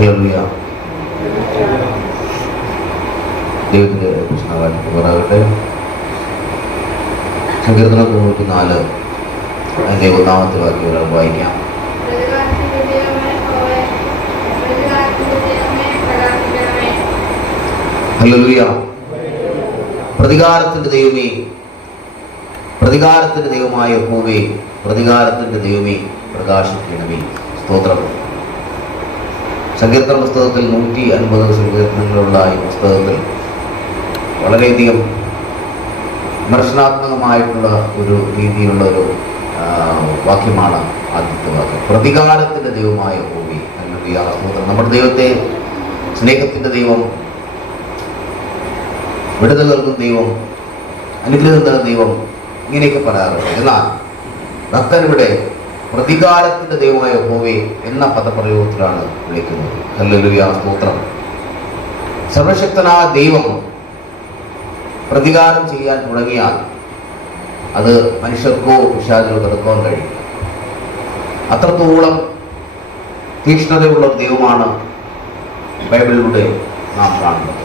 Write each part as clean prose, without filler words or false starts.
Hallelujah. ദൈവത്തിന്റെ കൃഷ്ണവാഴ്ത്തവരാകട്ടെ. സങ്കീർത്തനം 94 അതിന്റെ 1-ാമത്തെ വാക്യം വായിക്കാം. ഹല്ലേലൂയ. പ്രതികാരത്തിന്റെ ദൈവമേ, പ്രതികാരത്തിന്റെ ദൈവമായ യഹോവേ, പ്രതികാരത്തിന്റെ ദൈവമേ പ്രകാശിക്കണമേ. സ്തോത്രം. സങ്കീർത്തന പുസ്തകത്തിൽ 150 സങ്കീർത്തനങ്ങളുള്ള ഈ പുസ്തകത്തിൽ വളരെയധികം വിമർശനാത്മകമായിട്ടുള്ള ഒരു രീതിയിലുള്ള ഒരു വാക്യമാണ് ആദ്യത്തെ വാക്യം. പ്രതികാരത്തിന്റെ ദൈവമായ യഹോവേ. ഹല്ലേലൂയ. സ്തോത്രം. നമ്മുടെ ദൈവത്തെ സ്നേഹത്തിന്റെ ദൈവം, വിടുതൽ നൽകുന്ന ദൈവം, അനുഗ്രഹം നൽകുന്ന ദൈവം, ഇങ്ങനെയൊക്കെ പറയാറുണ്ട്. എന്നാൽ ഭക്തൻ ഇവിടെ പ്രതികാരത്തിന്റെ ദൈവമായ യഹോവേ എന്ന പദപ്രയോഗത്തിലാണ് വിളിക്കുന്നത്. ഹല്ലേലൂയ. സ്തോത്രം. സർവശക്തനായ ദൈവം പ്രതികാരം ചെയ്യാൻ തുടങ്ങിയാൽ അത് മനുഷ്യർക്കോ പിശാചിനോ തടുക്കാൻ കഴിയും. അത്രത്തോളം തീക്ഷ്ണതയുള്ള ദൈവമാണ് ബൈബിളിലൂടെ നാം കാണുന്നത്.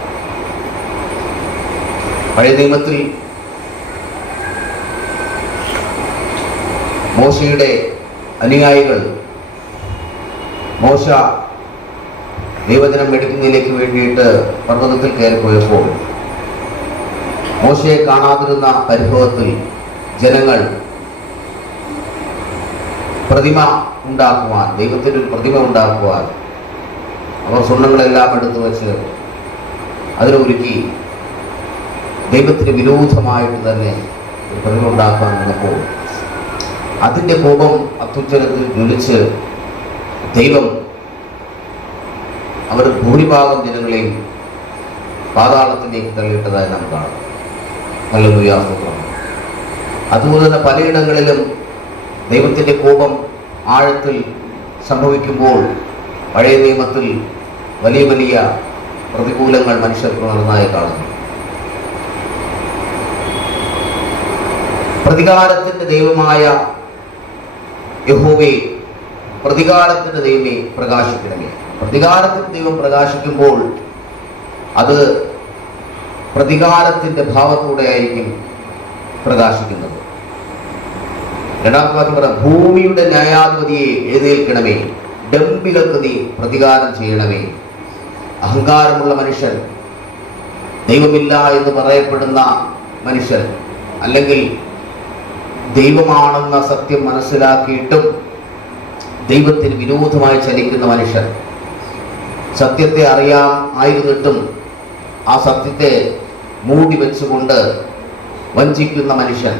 പഴയ നിയമത്തിൽ മോശയുടെ അനുയായികൾ മോശ ദൈവജനം മേടിക്കുന്നതിലേക്ക് വേണ്ടിയിട്ട് പർവ്വതത്തിൽ കയറിപ്പോയപ്പോൾ മോശയെ കാണാതിരുന്ന പരിഭവത്തിൽ ജനങ്ങൾ പ്രതിമ ഉണ്ടാക്കുവാൻ, ദൈവത്തിൻ്റെ ഒരു പ്രതിമ ഉണ്ടാക്കുവാൻ അവർ സ്വർണ്ണങ്ങളെല്ലാം എടുത്തു വച്ച് അതിനൊരുക്കി ദൈവത്തിന് വിരോധമായിട്ട് തന്നെ ഒരു പ്രതിമ ഉണ്ടാക്കാൻ നിന്നപ്പോൾ അതിൻ്റെ കോപം അത്യുച്ചത്തിൽ ജ്വലിച്ച് ദൈവം അവർ ഭൂരിഭാഗം ജനങ്ങളെയും പാതാളത്തിലേക്ക് തള്ളിയിട്ടതായി നാം കാണും. ഹല്ലേലൂയ. സ്തോത്രം. അതുപോലെ തന്നെ പലയിടങ്ങളിലും ദൈവത്തിൻ്റെ കോപം ആഴത്തിൽ സംഭവിക്കുമ്പോൾ പഴയ നിയമത്തിൽ വലിയ വലിയ പ്രതികൂലങ്ങൾ മനുഷ്യർക്ക് നടന്നതായി കാണുന്നു. പ്രതികാരത്തിന്റെ ദൈവമായ യഹോവേ, പ്രതികാരത്തിന്റെ ദൈവമേ പ്രകാശിക്കണമേ. പ്രതികാരത്തിന്റെ ദൈവം പ്രകാശിക്കുമ്പോൾ അത് പ്രതികാരത്തിന്റെ ഭാവത്തോടെ ആയിരിക്കും പ്രകാശിക്കുന്നത്. രണ്ടാമത്തെ വാക്യം പറയാം, ഭൂമിയുടെ ന്യായാധിപതിയെ എഴുന്നേൽക്കണമേ, ഡംബികൾക്ക് നീ പ്രതികാരം ചെയ്യണമേ. അഹങ്കാരമുള്ള മനുഷ്യൻ, ദൈവമില്ല എന്ന് പറയപ്പെടുന്ന മനുഷ്യൻ, അല്ലെങ്കിൽ ദൈവമാണെന്ന സത്യം മനസ്സിലാക്കിയിട്ടും ദൈവത്തിന് വിരോധമായി ചലിക്കുന്ന മനുഷ്യൻ, സത്യത്തെ അറിയാം ആയിരുന്നിട്ടും ആ സത്യത്തെ മൂടി വെച്ചുകൊണ്ട് വഞ്ചിക്കുന്ന മനുഷ്യൻ,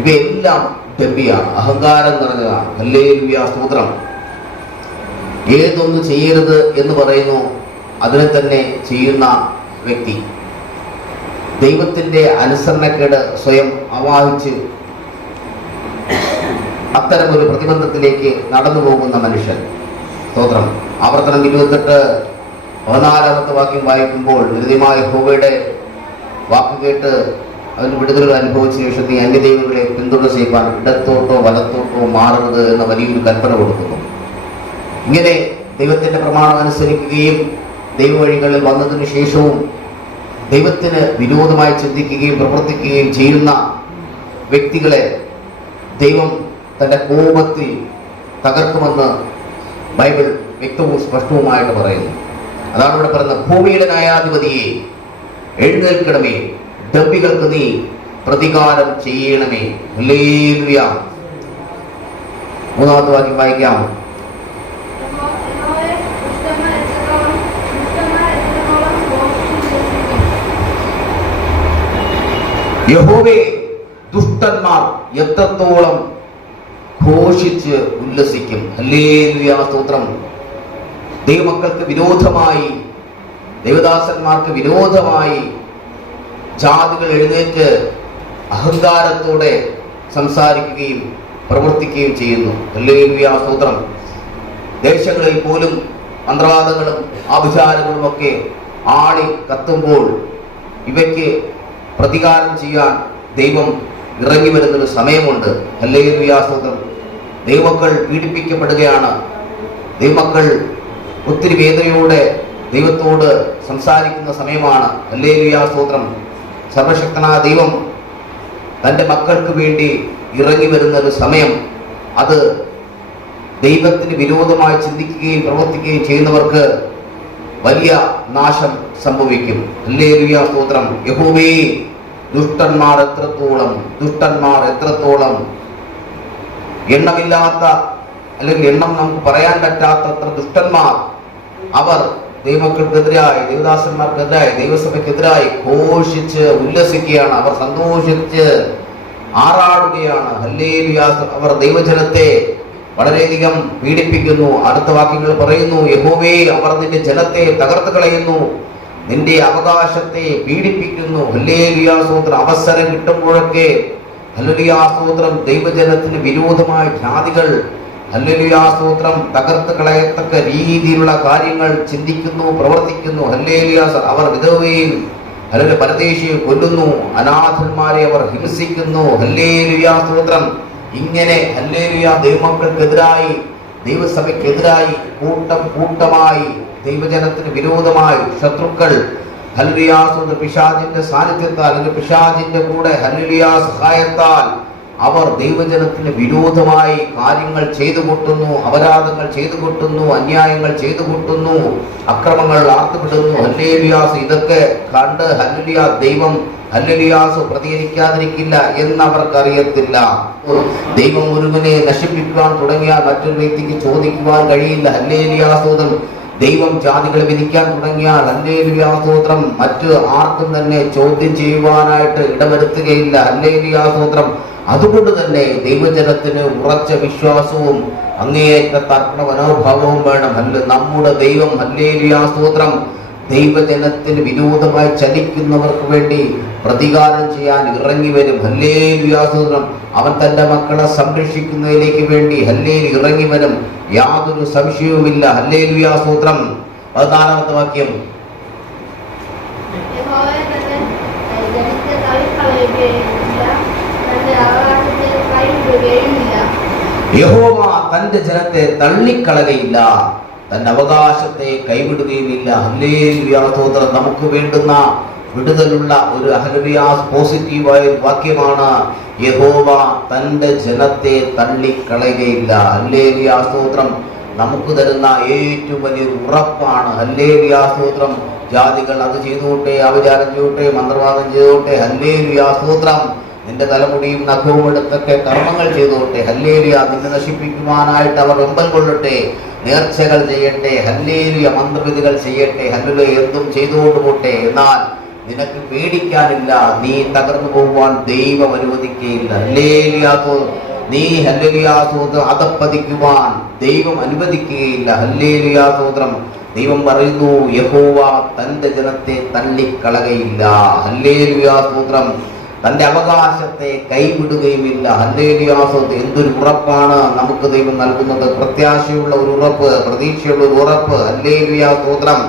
ഇവയെല്ലാം ഡംബിയാണ്, അഹങ്കാരം നിറഞ്ഞതാണ്. ഹല്ലേലൂയ. സ്തോത്രം. ഏതൊന്ന് ചെയ്യരുത് എന്ന് പറയുന്നു അതിനെ തന്നെ ചെയ്യുന്ന വ്യക്തി, ദൈവത്തിൻ്റെ അനുസരണക്കേട് സ്വയം അവാഹിച്ച് അത്തരമൊരു പ്രതിബന്ധത്തിലേക്ക് നടന്നു പോകുന്ന മനുഷ്യൻ. സ്തോത്രം. ആവർത്തനം 28:14 വാക്യം വായിക്കുമ്പോൾ, ഹൃദയമായ യഹോവയുടെ വാക്ക് കേട്ട് അതിന് വിടുതലുകൾ അനുഭവിച്ച ശേഷം നീ അന്യദൈവങ്ങളെ പിന്തുടർന്ന് ചെയ്യുവാൻ ഇടത്തോട്ടോ വലത്തോട്ടോ മാറരുത് എന്ന വലിയൊരു കൽപ്പന കൊടുക്കുന്നു. ഇങ്ങനെ ദൈവത്തിൻ്റെ പ്രമാണം അനുസരിക്കുകയും ദൈവവഴികളിൽ വന്നതിന് ശേഷവും ദൈവത്തിന് വിരോധമായി ചിന്തിക്കുകയും പ്രവർത്തിക്കുകയും ചെയ്യുന്ന വ്യക്തികളെ ദൈവം തൻ്റെ കോപത്തിൽ തകർക്കുമെന്ന് ബൈബിൾ വ്യക്തവും സ്പഷ്ടവുമായിട്ട് പറയുന്നു. അതാണ് ഇവിടെ പറയുന്നത്, ഭൂമിയുടെ ന്യായാധിപതിയെ എഴുന്നേൽക്കണമേ, ഡംബികൾക്ക് നീ പ്രതികാരം ചെയ്യണമേ. ഹല്ലേലൂയ. 3-ാമത്തെ വാക്യം വായിക്കാം. യഹോവേ, ദുഷ്ടന്മാർ എത്രത്തോളം ഘോഷിച്ച് ഉല്ലസിക്കും. ഹല്ലേലൂയ. സ്തോത്രം. ദൈവമക്കൾക്ക് വിരോധമായി, ദൈവദാസന്മാർക്ക് വിരോധമായി ജാതികൾ എഴുന്നേറ്റ് അഹങ്കാരത്തോടെ സംസാരിക്കുകയും പ്രവർത്തിക്കുകയും ചെയ്യുന്നു. ഹല്ലേലൂയ. സ്തോത്രം. ദേശങ്ങളിൽ പോലും മന്ത്രവാദങ്ങളും ആഭിചാരങ്ങളും ഒക്കെ ആളി കത്തുമ്പോൾ ഇവയ്ക്ക് പ്രതികാരം ചെയ്യാൻ ദൈവം ഇറങ്ങി വരുന്നൊരു സമയമുണ്ട്. ഹല്ലേലൂയ. സ്തോത്രം. ദൈവമക്കൾ പീഡിപ്പിക്കപ്പെടുകയാണ്, ദൈവമക്കൾ ഒത്തിരി വേദനയോടെ ദൈവത്തോട് സംസാരിക്കുന്ന സമയമാണ്. ഹല്ലേലൂയ, സ്തോത്രം. സർവശക്തനായ ദൈവം തൻ്റെ മക്കൾക്ക് വേണ്ടി ഇറങ്ങി വരുന്ന ഒരു സമയം. അത് ദൈവത്തിന് വിരോധമായി ചിന്തിക്കുകയും പ്രവർത്തിക്കുകയും ചെയ്യുന്നവർക്ക് വലിയ നാശം സംഭവിക്കും. ഹല്ലേലൂയ, സ്തോത്രം. യഹോവേ, ദുഷ്ടന്മാർ എത്രത്തോളം എണ്ണമില്ലാത്ത, അല്ലെങ്കിൽ എണ്ണം നമുക്ക് പറയാൻ പറ്റാത്തത്ര ദുഷ്ടന്മാർ അവർ ദൈവമക്കൾക്കെതിരായി, ദേവദാസന്മാർക്കെതിരായി, ദൈവസഭയ്ക്കെതിരായി ഘോഷിച്ച് ഉല്ലസിക്കുകയാണ്. അവർ സന്തോഷിച്ച് ആറാടുകയാണ്. ഹല്ലേലൂയ. അവർ ദൈവജനത്തെ വളരെയധികം പീഡിപ്പിക്കുന്നു. അടുത്ത വാക്യങ്ങൾ പറയുന്നു, യഹോവേ, അവർ നിന്റെ ജനത്തെ തകർത്ത് കളയുന്നു, നിന്റെ അവകാശത്തെ പീഡിപ്പിക്കുന്നു. ഹല്ലേലൂയ, സ്തോത്രം. അവസരം കിട്ടുമ്പോഴൊക്കെ ഹല്ലേലൂയ, സ്തോത്രം, ദൈവജനത്തിന് വിരോധമായ ജാതികൾ ഹല്ലേലൂയ, സ്തോത്രം, തകർത്ത് കളയത്തക്ക രീതിയിലുള്ള കാര്യങ്ങൾ ചിന്തിക്കുന്നു, പ്രവർത്തിക്കുന്നു. ഹല്ലേലൂയ. അവർ വിധവയെയും അല്ലെങ്കിൽ പരദേശിയെ കൊല്ലുന്നു, അനാഥന്മാരെ അവർ ഹിംസിക്കുന്നു. ഹല്ലേലൂയ, സ്തോത്രം. ഇങ്ങനെ ഹല്ലേലൂയ ദൈവമക്കൾക്കെതിരായി, ദൈവസഭയ്ക്കെതിരായി കൂട്ടമായി ദൈവജനത്തിന് വിരോധമായി ശത്രുക്കൾ ഹല്ലേലൂയ, സ്തോത്രം, പിശാചിന്റെ സാന്നിധ്യത്താൽ അല്ലെങ്കിൽ പിശാചിന്റെ കൂടെ ഹല്ലേലൂയ സഹായത്താൽ അവർ ദൈവജനത്തിന് വിരോധമായി കാര്യങ്ങൾ ചെയ്തു കൂട്ടുന്നു, അപരാധങ്ങൾ ചെയ്തു കൂട്ടുന്നു, അന്യായങ്ങൾ ചെയ്തു കൂട്ടുന്നു, അക്രമങ്ങൾ ആർത്തുവിടുന്നു. ഹല്ലേലൂയാസ്. ഇതൊക്കെ കണ്ട് ഹല്ലേലൂയ ദൈവം ഹല്ലേലൂയാസ് പ്രതികരിക്കാതിരിക്കില്ല എന്നവർക്കറിയത്തില്ല. ദൈവം ഒരുവനെ നശിപ്പിക്കുവാൻ തുടങ്ങിയാൽ മറ്റൊരു വ്യക്തിക്ക് ചോദിക്കുവാൻ കഴിയില്ല. ഹല്ലേലൂയ, സ്തോത്രം. ദൈവം ജാതികളെ വിധിക്കാൻ തുടങ്ങിയാൽ ഹല്ലേലൂയ, സ്തോത്രം, മറ്റ് ആർക്കും തന്നെ ചോദ്യം ചെയ്യുവാനായിട്ട് ഇടവരുത്തുകയില്ല. ഹല്ലേലൂയ, സ്തോത്രം. അതുകൊണ്ട് തന്നെ ദൈവജനത്തിന് ഉറച്ച വിശ്വാസവും അങ്ങേയറ്റ തർപ്പണ മനോഭാവവും വേണം. നമ്മുടെ ദൈവം ഹല്ലേലൂയ, സ്തോത്രം, ദൈവജനത്തിന് വിരോധമായി ചലിക്കുന്നവർക്ക് വേണ്ടി പ്രതികാരം ചെയ്യാൻ ഇറങ്ങി വരും. ഹല്ലേലൂയ, സ്തോത്രം. അവൻ തന്റെ മക്കളെ സംരക്ഷിക്കുന്നതിലേക്ക് വേണ്ടി ഹല്ലേലൂയ ഇറങ്ങി വരും. യാതൊരു സംശയവുമില്ല. ഹല്ലേലൂയ, സ്തോത്രം. 14-ാമത്തെ വാക്യം. യഹോവ തന്റെ ജനത്തെ തള്ളിക്കളകയില്ല, തന്റെ അവകാശത്തെ കൈവിടുകയുമില്ല. ഹല്ലേലൂയ, സ്തോത്രം. നമുക്ക് വേണ്ടുന്ന വിടുതലുള്ള ഒരു ഹല്ലേലൂയ പോസിറ്റീവായ വാക്യമാണ്. യഹോവ തന്റെ ജനത്തെ തള്ളിക്കളയുകയില്ല. ഹല്ലേലൂയ, സ്തോത്രം. നമുക്ക് തരുന്ന ഏറ്റവും വലിയൊരു ഉറപ്പാണ്. ഹല്ലേലൂയ, സ്തോത്രം. ജാതികൾ അത് ചെയ്തോട്ടെ, ആഭിചാരം ചെയ്തോട്ടെ, മന്ത്രവാദം ചെയ്തോട്ടെ, ഹല്ലേലൂയ, സ്തോത്രം. നിന്റെ തലമുടിയും നഖവും എടുത്തൊക്കെ കർമ്മങ്ങൾ ചെയ്തോട്ടെ, ഹല്ലേലൂയ. നിന്നെ നശിപ്പിക്കുവാനായിട്ട് അവർ വെമ്പൽ കൊള്ളട്ടെ, നേർച്ചകൾ ചെയ്യട്ടെ, ഹല്ലേലൂയ, മന്ത്രവിധികൾ ചെയ്യട്ടെ, ഹല്ലേലൂയ, എന്തും ചെയ്തുകൊണ്ട് പോട്ടെ. എന്നാൽ നിനക്ക് പേടിക്കാനില്ല. നീ തകർന്നു പോകുവാൻ ദൈവം അനുവദിക്കുകയില്ല. ഹല്ലേലൂയ. നീ ഹല്ലേലൂയ, സ്തോത്രം, അധപ്പതിക്കുവാൻ ദൈവം അനുവദിക്കുകയില്ല. ഹല്ലേലൂയ, സ്തോത്രം. ദൈവം പറയുന്നു, യഹോവ തന്റെ ജനത്തെ തള്ളിക്കളകയില്ല. ഹല്ലേലൂയ, സ്തോത്രം. തന്റെ അവകാശത്തെ കൈവിടുകയുമില്ല. ഹല്ലേലൂയ, സ്തോത്രം. എന്തൊരു ഉറപ്പാണ് നമുക്ക് ദൈവം നൽകുന്നത്. പ്രത്യാശയുള്ള ഒരു ഉറപ്പ്, പ്രതീക്ഷയുള്ള ഒരു ഉറപ്പ്. ഹല്ലേലൂയ, സ്തോത്രം.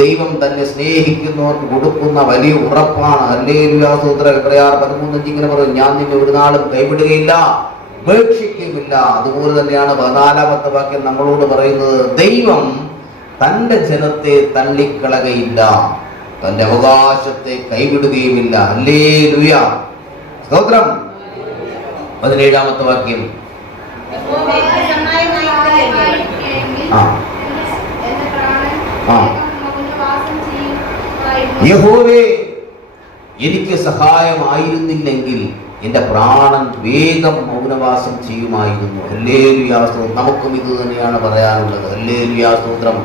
ദൈവം തന്നെ സ്നേഹിക്കുന്നവർക്ക് കൊടുക്കുന്ന വലിയ ഉറപ്പാണ്. ഹല്ലേലൂയ, സ്തോത്രം. എബ്രായർ 13:5 ഇങ്ങനെ പറയും, ഞാൻ നിന്നെ ഒരു നാളും കൈവിടുകയില്ല, ഉപേക്ഷിക്കുകയുമില്ല. അതുപോലെ തന്നെയാണ് 14-ാമത്തെ വാക്യം നമ്മളോട് പറയുന്നത്, ദൈവം തന്റെ ജനത്തെ തള്ളിക്കളകയില്ല, തന്റെ അവകാശത്തെ കൈവിടുകയുമില്ല. ഹല്ലേലൂയ, സ്തോത്രം. 17-ാമത്തെ വാക്യം. യഹോവേ, എനിക്ക് സഹായമായിരുന്നില്ലെങ്കിൽ എൻ്റെ പ്രാണൻ വേഗം മൗനവാസം ചെയ്യുമായിരുന്നു. ഹല്ലേലൂയ, സ്തോത്രം. നമുക്കും ഇത് തന്നെയാണ് പറയാനുള്ളത്. ഹല്ലേലൂയ, സ്തോത്രം.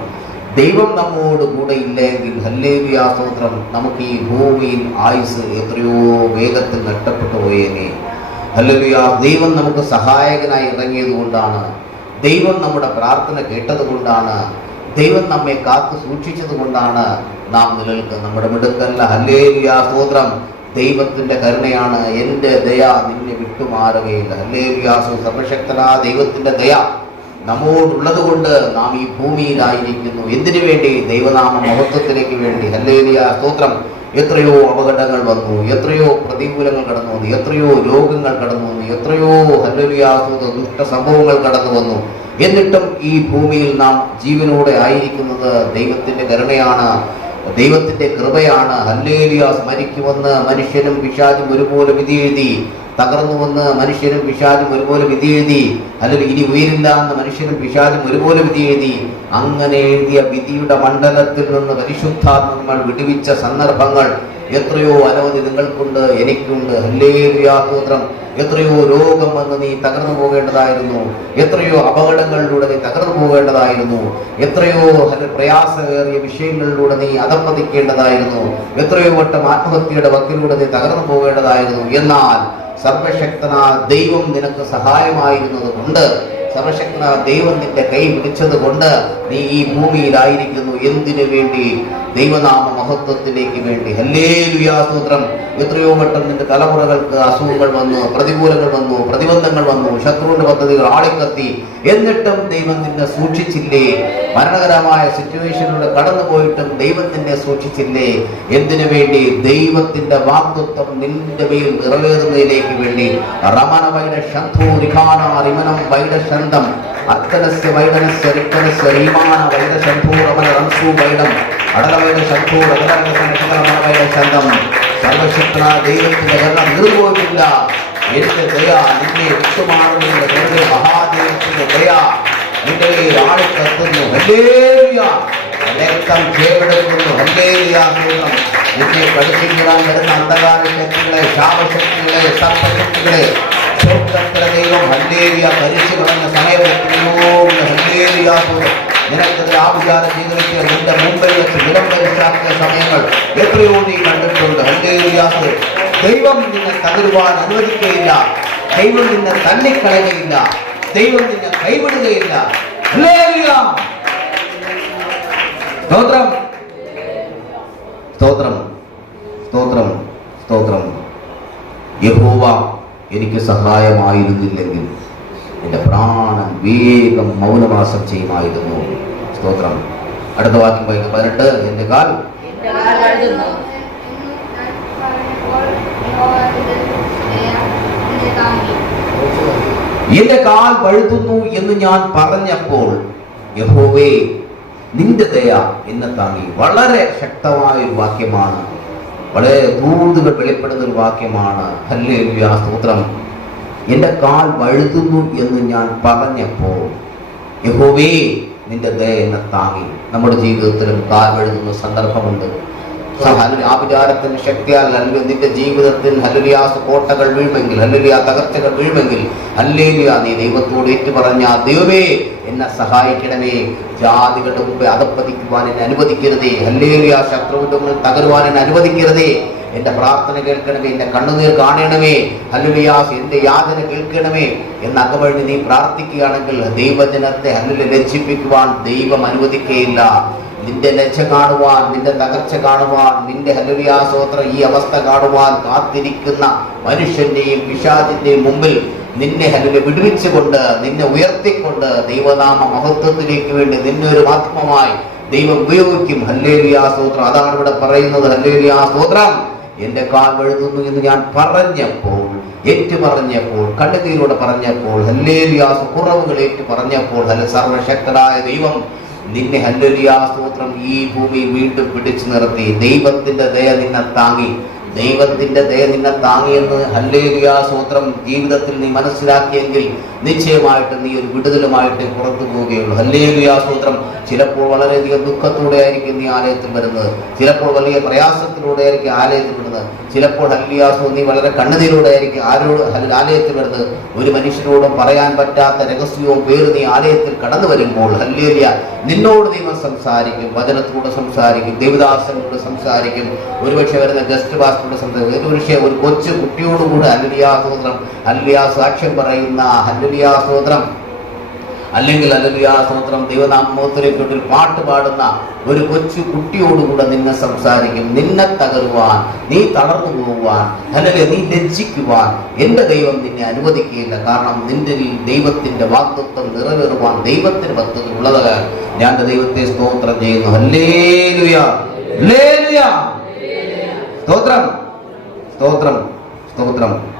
ദൈവം നമ്മോട് കൂടെ ഇല്ലെങ്കിൽ ഹല്ലേലൂയ, സ്തോത്രം, നമുക്ക് ഈ ഭൂമിയിൽ ആയുസ് എത്രയോ വേഗത്തിൽ നഷ്ടപ്പെട്ടു പോയേനെ. ഹല്ലേലൂയ. ദൈവം നമുക്ക് സഹായകനായി ഇറങ്ങിയത് കൊണ്ടാണ്, ദൈവം നമ്മുടെ പ്രാർത്ഥന കേട്ടത് കൊണ്ടാണ്, ദൈവം നമ്മെ കാത്തു സൂക്ഷിച്ചത് കൊണ്ടാണ് നാം നിലനിൽക്കുന്നത്. നമ്മുടെ മിടുക്കല്ല. ഹല്ലേലൂയ, സ്തോത്രം. ദൈവത്തിന്റെ കരുണയാണ്. എൻ്റെ ദയ നിന്നെ വിട്ടുമാറുകയില്ല. ഹല്ലേലൂയ. സർവശക്തനായ ദൈവത്തിന്റെ ദയ നമ്മോടുള്ളത് കൊണ്ട് നാം ഈ ഭൂമിയിലായിരിക്കുന്നു. എന്തിനു വേണ്ടി? ദൈവനാമ മഹത്വത്തിലേക്ക് വേണ്ടി. ഹല്ലേലൂയ, സ്തോത്രം. എത്രയോ അപകടങ്ങൾ വന്നു, എത്രയോ പ്രതികൂലങ്ങൾ കടന്നു വന്നു, എത്രയോ രോഗങ്ങൾ കടന്നു വന്നു, എത്രയോ ഹല്ലേലൂയ ദുഷ്ട സംഭവങ്ങൾ കടന്നു വന്നു. എന്നിട്ടും ഈ ഭൂമിയിൽ നാം ജീവനോടെ ആയിരിക്കുന്നത് ദൈവത്തിന്റെ കരുണയാണ്, ദൈവത്തിന്റെ കൃപയാണ്. ഹല്ലേലൂയ. മരിക്കുമെന്ന് മനുഷ്യനും പിശാചും ഒരുപോലെ വിധി എഴുതി, തകർന്നുവെന്ന് മനുഷ്യനും പിശാചും ഒരുപോലെ വിധി എഴുതി, അല്ലെങ്കിൽ ഇനി ഉയരില്ല എന്ന് മനുഷ്യനും പിശാചും ഒരുപോലെ വിധി എഴുതി. അങ്ങനെ എഴുതിയ വിധിയുടെ മണ്ഡലത്തിൽ നിന്ന് പരിശുദ്ധാത്മകൾ വിടുവിച്ച സന്ദർഭങ്ങൾ എത്രയോ അനവധി നിങ്ങൾക്കുണ്ട്, എനിക്കുണ്ട്. ഹല്ലേലൂയ സ്തോത്രം. എത്രയോ രോഗം വന്ന് നീ തകർന്നു പോകേണ്ടതായിരുന്നു, എത്രയോ അപകടങ്ങളിലൂടെ നീ തകർന്നു പോകേണ്ടതായിരുന്നു, എത്രയോ പ്രയാസമേറിയ വിഷയങ്ങളിലൂടെ നീ അധപ്പതിക്കേണ്ടതായിരുന്നു, എത്രയോ വട്ടം ആത്മഹത്യയുടെ വക്കിലൂടെ നീ തകർന്നു പോകേണ്ടതായിരുന്നു. എന്നാൽ സർവശക്തനായ ദൈവം നിനക്ക് സഹായമായിരുന്നത് കൊണ്ട്, സർവശക്തനായ ദൈവം നിന്റെ കൈ പിടിച്ചത് കൊണ്ട് നീ ഈ ഭൂമിയിലായിരിക്കുന്നു. എന്തിനു വേണ്ടി? ദൈവനാമ മഹത്വത്തിലേക്ക് വേണ്ടി. ഹല്ലേലൂയ സ്തോത്രം. എത്രയോ വട്ടം നിന്റെ തലമുറകൾക്ക് അസുഖങ്ങൾ വന്നു, പ്രതികൂലങ്ങൾ വന്നു, പ്രതിബന്ധങ്ങൾ വന്നു, ശത്രുവിന്റെ പദ്ധതികൾ ആളിക്കത്തി. എന്നിട്ടും ദൈവം നിന്നെ സൂക്ഷിച്ചില്ലേ? മരണകരമായ സിറ്റുവേഷനിലൂടെ കടന്നു പോയിട്ടും ദൈവം നിന്നെ സൂക്ഷിച്ചില്ലേ? എന്തിനു വേണ്ടി? ദൈവത്തിന്റെ വാഗ്ദത്തം നിന്റെ മേൽ നിറവേറുന്നതിലേക്ക് വേണ്ടി. റമന വൈഡ ശംഭൂ റിഖാന റിമനം വൈഡ ശന്തം അത്തനസ്യ വൈഡനസ്യ റിക്കനസ്യ റീമാന വൈഡ ശംഭൂ റമന റംസു വൈഡം അടലവൈഡ ശംഭൂ റമന വൈഡ ശന്തം. സർവശക്തനായ ദൈവത്തിന്റെ കരുണ നീർപോയിട്ടില്ല. എന്റെ ദയ നിന്നെ വിട്ടുമാറുന്നതിന്റെ കരുണ, മഹാദൈവത്തിന്റെ ദയ നിന്റെ ആളിക്കത്തുന്നു. ഹല്ലേലൂയ. രക്തം ചേവെടുക്കുന്നു. ഹല്ലേലൂയ സ്തോത്രം. നിന്നെ പഠിപ്പിക്കാൻ വരുന്ന അന്ധകാര ശക്തികളെ, ശാപശക്തികളെ, സർപ്പശക്തികളെ സ്വർഗ്ഗത്തിലെ ദൈവം ഹല്ലേലൂയ ഭരിച്ചു കളഞ്ഞ സമയം എത്രയോ. ഹല്ലേലൂയ സ്തോത്രം. നിനക്ക് ആഭിചാരം ചെയ്തു വെച്ച് നിന്റെ മുമ്പിൽ വെച്ച് വിലംബരിച്ചാക്കിയ സമയങ്ങൾ എത്രയോ നീ കണ്ടിട്ടുണ്ട്. ഹല്ലേലൂയ. ദൈവം നിന്നെ തകരുവാൻ അനുവദിക്കുകയില്ല, ദൈവം നിന്നെ തള്ളിക്കളയുകയില്ല, ദൈവം നിന്നെ കൈവിടുകയില്ല. ഹല്ലേലൂയ. സ്തോത്രം, സ്തോത്രം, സ്തോത്രം, സ്തോത്രം. യഹോവ എനിക്ക് സഹായമായിരുന്നില്ലെങ്കിൽ എന്റെ പ്രാണൻ വേഗം മൗനവാസം ചെയ്യുമായിരുന്നു. സ്തോത്രം. അടുത്ത വാക്യം വായിക്കും. 18. എന്റെ കാൽ എന്റെ കാൽ വഴുതുന്നു എന്ന് ഞാൻ പറഞ്ഞപ്പോൾ യഹോവേ നിന്റെ ദയ എന്നെ താങ്ങി. വളരെ ശക്തമായ ഒരു വാക്യമാണ്, വളരെ ദൂതുകൾ വെളിപ്പെടുന്ന ഒരു വാക്യമാണ്. ഹല്ലേലൂയ സ്തോത്രം. എന്റെ കാൽ വഴുതുന്നു എന്ന് ഞാൻ പറഞ്ഞപ്പോൾ യഹോവേ നിന്റെ ദയ എന്നെ താങ്ങി. നമ്മുടെ ജീവിതത്തിലും കാൽ വഴുതുന്ന സന്ദർഭമുണ്ട്. ആഭിചാരത്തിന് ശക്തിയാൽ നിന്റെ ജീവിതത്തിൽ ഹല്ലേലൂയ കോട്ടകൾ വീഴുമെങ്കിൽ, ഹല്ലേലൂയ തകർച്ചകൾ വീഴുമെങ്കിൽ, ഹല്ലേലൂയ നീ ദൈവത്തോട് ഏറ്റു പറഞ്ഞ, ദൈവമേ എന്നെ സഹായിക്കണമേ, ജാതികളുടെ മുമ്പേ അധപ്പതിക്കുവാൻ എന്നെ അനുവദിക്കരുതേ, ഹല്ലേലൂയ ശത്രുവിന്റെ മുന്നിൽ തകരുവാൻ എന്നെ അനുവദിക്കരുതേ, എന്റെ പ്രാർത്ഥന കേൾക്കണമേ, എന്റെ കണ്ണുനീർ കാണണമേ, ഹല്ലേലൂയ എന്റെ യാതന കേൾക്കണമേ എന്ന് അകവഴി നീ പ്രാർത്ഥിക്കുകയാണെങ്കിൽ ദൈവജനത്തെ ഹല്ലേലൂയ ലജ്ജിപ്പിക്കുവാൻ ദൈവം അനുവദിക്കുകയില്ല. നിന്റെ ലജ്ജ കാണുവാൻ, നിന്റെ തകർച്ച കാണുവാൻ, നിന്റെ ഹല്ലേലൂയ സ്തോത്രം ഈ അവസ്ഥ കാണുവാൻ കാത്തിരിക്കുന്ന മനുഷ്യന്റെയും പിശാചിന്റെയും മുമ്പിൽ നിന്നെ ഹല്ലേലൂയ വിടുവിച്ചുകൊണ്ട്, നിന്നെ ഉയർത്തിക്കൊണ്ട് ദൈവനാമ മഹത്വത്തിലേക്ക് വേണ്ടി നിന്നെ ഒരു മാധ്യമമായി ദൈവം ഉപയോഗിക്കും. ഹല്ലേലൂയ സ്തോത്രം. അതാണ് ഇവിടെ പറയുന്നത്. ഹല്ലേലൂയ സ്തോത്രം. എന്റെ കാൽ വഴുതുന്നു എന്ന് ഞാൻ പറഞ്ഞപ്പോൾ, ഏറ്റു പറഞ്ഞപ്പോൾ, കണ്ണുനീരോടെ പറഞ്ഞപ്പോൾ, ഹല്ലേലൂയ കുറവുകൾ ഏറ്റു പറഞ്ഞപ്പോൾ, സർവശക്തനായ ദൈവം നിന്നെ ഹല്ലേലൂയ സ്തോത്രം ഈ ഭൂമിയിൽ വീണ്ടും പിടിച്ചു നിർത്തി. ദൈവത്തിന്റെ ദയ നിന്നെ താങ്ങി, ദൈവത്തിന്റെ ദയ നിന്നെ താങ്ങിയെന്ന് ഹല്ലേലൂയ സ്തോത്രം ജീവിതത്തിൽ നീ മനസ്സിലാക്കിയെങ്കിൽ നിശ്ചയമായിട്ട് നീ ഒരു വിടുതലുമായിട്ട് പുറത്തു പോവുകയുള്ളൂ. ഹല്ലേലൂയ സ്തോത്രം. ചിലപ്പോൾ വളരെയധികം ദുഃഖത്തോടെ ആയിരിക്കും നീ ആലയത്തിൽ വരുന്നത്, ചിലപ്പോൾ വലിയ പ്രയാസത്തിലൂടെ ആയിരിക്കും ആലയത്തിൽ വരുന്നത്, ചിലപ്പോൾ ഹല്ലേലൂയ നീ വളരെ കണ്ണുനീരോടെ ആയിരിക്കും ആലയത്തിൽ വരുന്നത്. ഒരു മനുഷ്യരോടും പറയാൻ പറ്റാത്ത രഹസ്യവും പേര് നീ ആലയത്തിൽ കടന്നു വരുമ്പോൾ ഹല്ലേലൂയ നിന്നോട് ദൈവം സംസാരിക്കും, വചനത്തിലൂടെ സംസാരിക്കും, ദേവദാസനോട് സംസാരിക്കും, ഒരുപക്ഷെ വരുന്ന ഗസ്റ്റ് പാസ്റ്ററോട് സംസാരിക്കും, ഒരുപക്ഷെ ഒരു കൊച്ചു കുട്ടിയോടുകൂടെ ഹല്ലേലൂയ സ്തോത്രം ഹല്ലേലൂയ സാക്ഷ്യം പറയുന്ന ഹല്ലേലൂയ സ്തോത്രം, അല്ലെങ്കിൽ ഹല്ലേലൂയ സ്തോത്രം ദൈവനാമത്തിലേക്കൊരു പാട്ട് പാടുന്ന ഒരു കൊച്ചു കുട്ടിയോടുകൂടെ നിന്നെ സംസാരിക്കും. നിന്നെ തകരുവാൻ, നീ തളർന്നു പോകുവാൻ, അല്ലെങ്കിൽ നീ ലജ്ജിക്കുവാൻ എന്റെ ദൈവം നിന്നെ അനുവദിക്കുകയില്ല. കാരണം നിന്റെ ദൈവത്തിന്റെ വാഗ്ദത്തം നിറവേറുവാൻ ദൈവത്തിന് പദ്ധതി ഉള്ളത്. ഞാൻ ദൈവത്തെ സ്തോത്രം ചെയ്യുന്നു. ഹല്ലേലൂയ, ഹല്ലേലൂയ, സ്തോത്രം, സ്തോത്രം, സ്തോത്രം.